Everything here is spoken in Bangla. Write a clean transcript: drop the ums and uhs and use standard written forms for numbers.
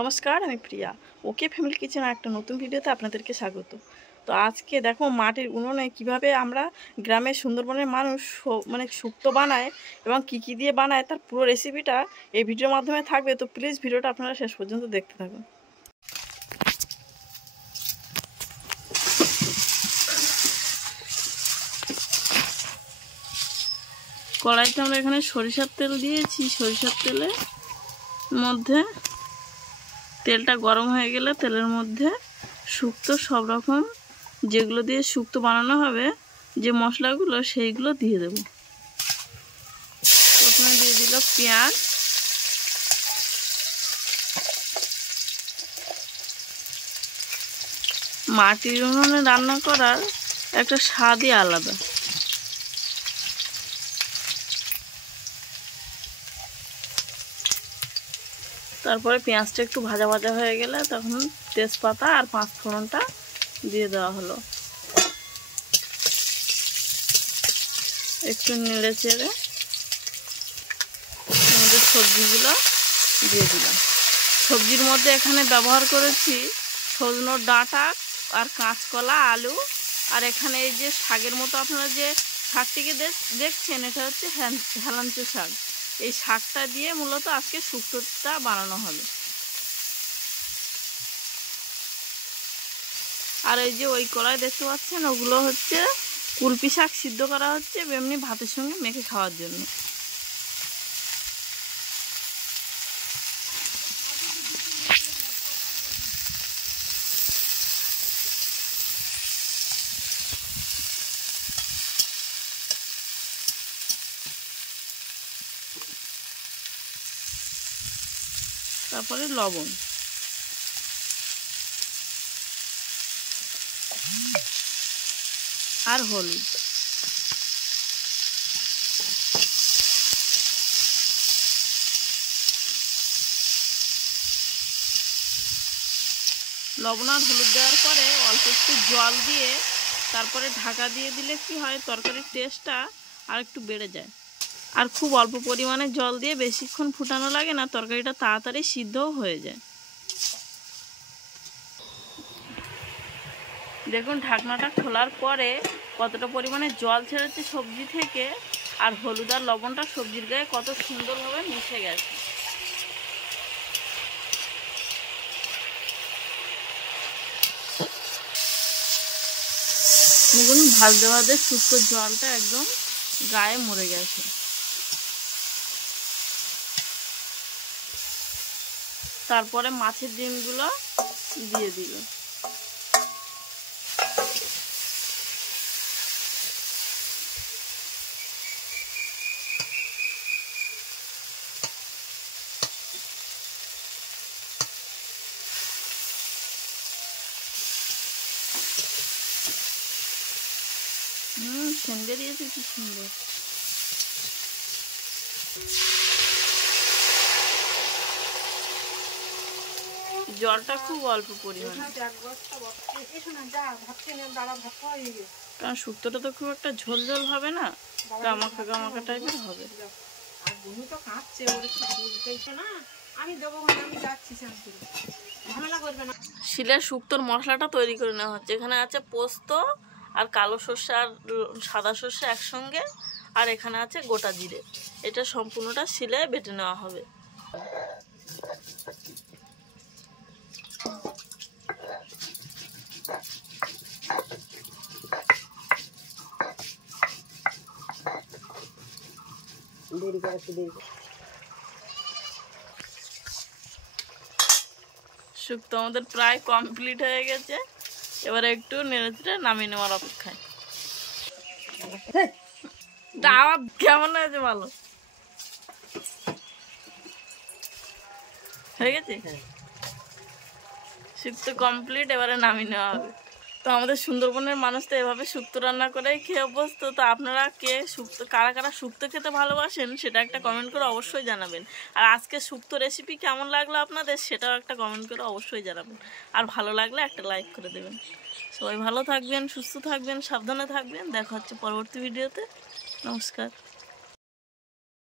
নমস্কার, আমি প্রিয়া। ওকে ফ্যামিলি কিচেন একটা নতুন ভিডিওতে আপনাদেরকে স্বাগত। তো আজকে দেখো মাটির উনুনে কিভাবে আমরা গ্রামের সুন্দরবনের মানুষ মানে শুক্তো বানায় এবং কি দিয়ে বানায় তার পুরো রেসিপিটা এই ভিডিওর মাধ্যমে থাকবে। তো প্লিজ ভিডিওটা আপনারা শেষ পর্যন্ত দেখতে থাকুন। কড়াইতে আমরা এখানে সরিষার তেল দিয়েছি। সরিষার তেলের মধ্যে তেলটা গরম হয়ে গেলে তেলের মধ্যে শুক্তো সব রকম যেগুলো দিয়ে শুক্তো বানানো হবে যে মশলাগুলো সেইগুলো দিয়ে দেব। প্রথমে দিয়ে দিল পেঁয়াজ, মাটির উনুনে রান্না করার একটা স্বাদই আলাদা। তারপরে পেঁয়াজটা একটু ভাজা ভাজা হয়ে গেলে তখন তেজপাতা আর পাঁচফোড়নটা দিয়ে দেওয়া হলো। একটু নেড়ে চেড়ে আমাদের সবজিগুলো দিয়ে দিলাম। সবজির মধ্যে এখানে ব্যবহার করেছি সজনোর ডাঁটা আর কাঁচকলা, আলু, আর এখানে এই যে শাকের মতো আপনারা যে শাকটিকে দেখছেন এটা হচ্ছে হেলাঞ্চো শাক। এই শাকটা দিয়ে মূলত আজকে শুক্তোটা বানানো হবে। আর এই যে ওই কড়াই দেখতে পাচ্ছেন ওগুলো হচ্ছে কুলপি শাক সিদ্ধ করা হচ্ছে এমনি ভাতের সঙ্গে মেখে খাওয়ার জন্য। তারপরে লবণ আর হলুদ। লবণ আর হলুদ দেওয়ার পরে অল্প একটু জল দিয়ে তারপরে ঢাকা দিয়ে দিলে কি হয়, তরকারির টেস্টটা আর একটু বেড়ে যায়। আর খুব অল্প পরিমাণে জল দিয়ে বেশিক্ষণ ফুটানো লাগে না, তরকারিটা তাড়াতাড়ি সিদ্ধও হয়ে যায়। দেখুন ঢাকনাটা খোলার পরে কতটা পরিমাণে জল ছেড়েছে সবজি থেকে, আর হলুদ আর লবণটা সবজির গায়ে কত সুন্দরভাবে মিশে গেছে। দেখুন ভাজতে ভাজতে শুক্তোর জলটা একদম গায়ে মরে গেছে। তারপরে মাছের ডিমগুলো দিয়ে দিল। সেন বেরিয়েছে কি সুন্দর। জলটা খুব অল্প পরিমাণে, কারণ শুক্তোটা তো খুব একটা ঝোল ঝোল হবে না, গামাখা গামাখা টাইপের হবে। শিলের শুক্তোর মশলাটা তৈরি করে নেওয়া হচ্ছে। এখানে আছে পোস্ত আর কালো সর্ষে আর সাদা সর্ষে একসঙ্গে, আর এখানে আছে গোটা জিরে। এটা সম্পূর্ণটা শিলে বেটে নেওয়া হবে। শুক্তো আমাদের প্রায় কমপ্লিট হয়ে গেছে। এবারে একটু নেড়ে নামিয়ে নেওয়ার অপেক্ষায়। দাওয়াত কেমন হয়েছে? ভালো হয়ে গেছে। শুক্তো কমপ্লিট, এবারে নামিয়ে নেওয়া হবে। তো আমাদের সুন্দরবনের মানুষ তো এভাবে শুক্তো রান্না করেই খেয়ে অভ্যস্ত। তো আপনারা কে শুক্তো কারা কারা শুক্তো খেতে ভালোবাসেন সেটা একটা কমেন্ট করে অবশ্যই জানাবেন। আর আজকে শুক্তো রেসিপি কেমন লাগলো আপনাদের সেটাও একটা কমেন্ট করে অবশ্যই জানাবেন। আর ভালো লাগলে একটা লাইক করে দেবেন। সবাই ভালো থাকবেন, সুস্থ থাকবেন, সাবধানে থাকবেন। দেখা হচ্ছে পরবর্তী ভিডিওতে। নমস্কার।